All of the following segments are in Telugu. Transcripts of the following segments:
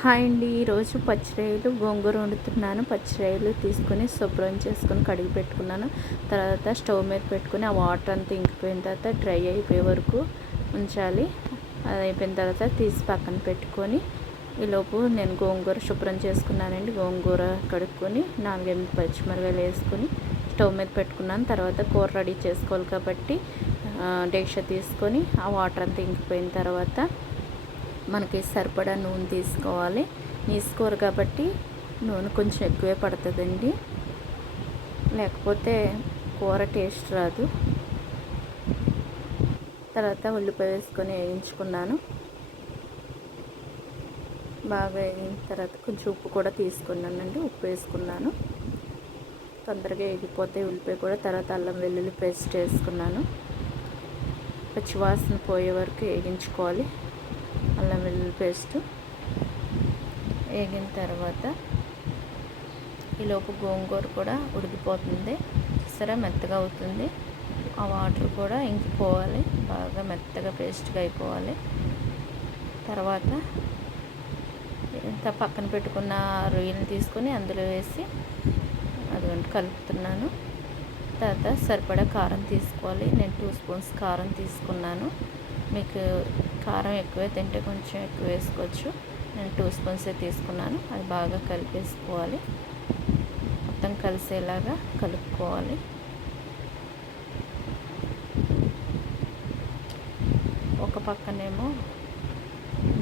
హాయ్ అండి. ఈరోజు పచ్చిరొయ్యలు గోంగూర వండుతున్నాను. పచ్చిరొయ్యలు తీసుకొని శుభ్రం చేసుకొని కడిగి పెట్టుకున్నాను. తర్వాత స్టవ్ మీద పెట్టుకొని ఆ వాటర్ అంతా ఇంకిపోయిన తర్వాత డ్రై అయిపోయే వరకు ఉంచాలి. అది అయిపోయిన తర్వాత తీసి పక్కన పెట్టుకొని ఈలోపు నేను గోంగూర శుభ్రం చేసుకున్నానండి. గోంగూర కడుక్కొని 4-8 పచ్చిమిరపకాయలు వేసుకొని స్టవ్ మీద పెట్టుకున్నాను. తర్వాత కూర రెడీ చేసుకోవాలి కాబట్టి డేక్ష తీసుకొని ఆ వాటర్ అంతా ఇంకిపోయిన తర్వాత మనకి సరిపడా నూనె తీసుకోవాలి. నీసుకోర కాబట్టి నూనె కొంచెం ఎక్కువే పడుతుందండి, లేకపోతే కూర టేస్ట్ రాదు. తర్వాత ఉల్లిపాయ వేసుకొని వేయించుకున్నాను. బాగా వేగిన తర్వాత కొంచెం ఉప్పు కూడా తీసుకున్నానండి. ఉప్పు వేసుకున్నాను, తొందరగా వేగిపోతే ఉల్లిపాయ కూడా. తర్వాత అల్లం వెల్లుల్లి పేస్ట్ వేసుకున్నాను. పచ్చివాసన పోయే వరకు వేగించుకోవాలి. అల్లం వెల్లుల్లి పేస్ట్ వేగిన తర్వాత ఈలోపు గోంగూర కూడా ఉడికిపోతుంది. చూసారా, మెత్తగా అవుతుంది. ఆ వాటర్ కూడా ఇంకిపోవాలి, బాగా మెత్తగా పేస్ట్గా అయిపోవాలి. తర్వాత ఇంత పక్కన పెట్టుకున్న రొయ్యలు తీసుకొని అందులో వేసి అదిగంటే కలుపుతున్నాను. తర్వాత సరిపడా కారం తీసుకోవాలి. నేను 2 స్పూన్స్ కారం తీసుకున్నాను. మీకు కారం ఎక్కువే తింటే కొంచెం ఎక్కువ వేసుకోవచ్చు. నేను 2 స్పూన్సే తీసుకున్నాను. అది బాగా కలిపేసుకోవాలి, మొత్తం కలిసేలాగా కలుపుకోవాలి. ఒక పక్కనేమో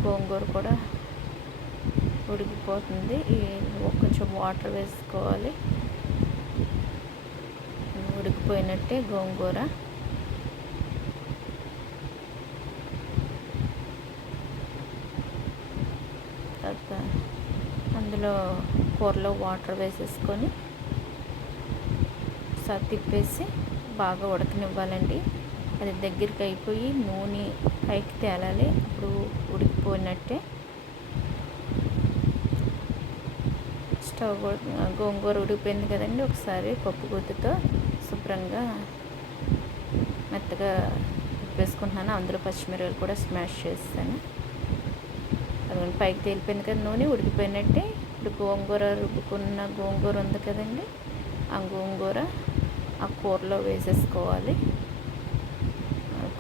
గోంగూర కూడా ఉడికిపోతుంది. కొంచెం వాటర్ వేసుకోవాలి. ఉడికిపోయినట్టే గోంగూర. తర్వాత అందులో కూరలో వాటర్ వేసేసుకొని ఒకసారి తిప్పేసి బాగా ఉడకనివ్వాలండి. అది దగ్గరికి అయిపోయి నూనె పైకి తేలాలి. ఇప్పుడు ఉడికిపోయినట్టే. గోంగూర ఉడికిపోయింది కదండి. ఒకసారి పప్పు గుత్తితో శుభ్రంగా మెత్తగా వేసుకుంటున్నాను. అందులో పచ్చిమిరపకాయలు కూడా స్మాష్ చేస్తాను. అది పైకి తేలిపోయింది కదా నూనె, ఉడికిపోయినట్టే. ఇప్పుడు గోంగూర రుబ్బుకున్న గోంగూర ఉంది కదండి, ఆ గోంగూర ఆ కూరలో వేసేసుకోవాలి.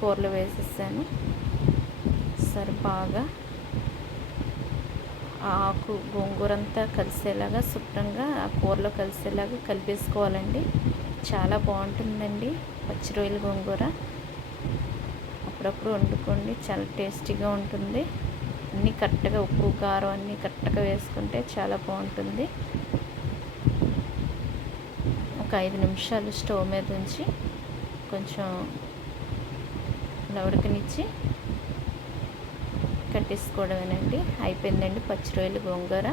కూరలో వేసేసాను. సరే, బాగా ఆకు గోంగూర అంతా కలిసేలాగా శుభ్రంగా ఆ కూరలో కలిసేలాగా కలిపేసుకోవాలండి. చాలా బాగుంటుందండి పచ్చి రొయ్యల గోంగూర. అప్పుడప్పుడు వండుకోండి, చాలా టేస్టీగా ఉంటుంది. అన్నీ కరెక్ట్గా ఉప్పు కారం అన్నీ కరెక్ట్గా వేసుకుంటే చాలా బాగుంటుంది. ఒక 5 నిమిషాలు స్టవ్ మీద ఉంచి కొంచెం ఉడకనిచ్చి కట్టేసుకోవడమేనండి. అయిపోయిందండి పచ్చి రొయ్యల గోంగూర.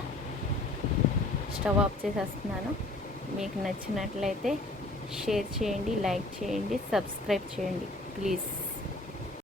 స్టవ్ ఆఫ్ చేసేస్తున్నాను. మీకు నచ్చినట్లయితే షేర్ చేయండి, లైక్ చేయండి, సబ్స్క్రైబ్ చేయండి ప్లీజ్.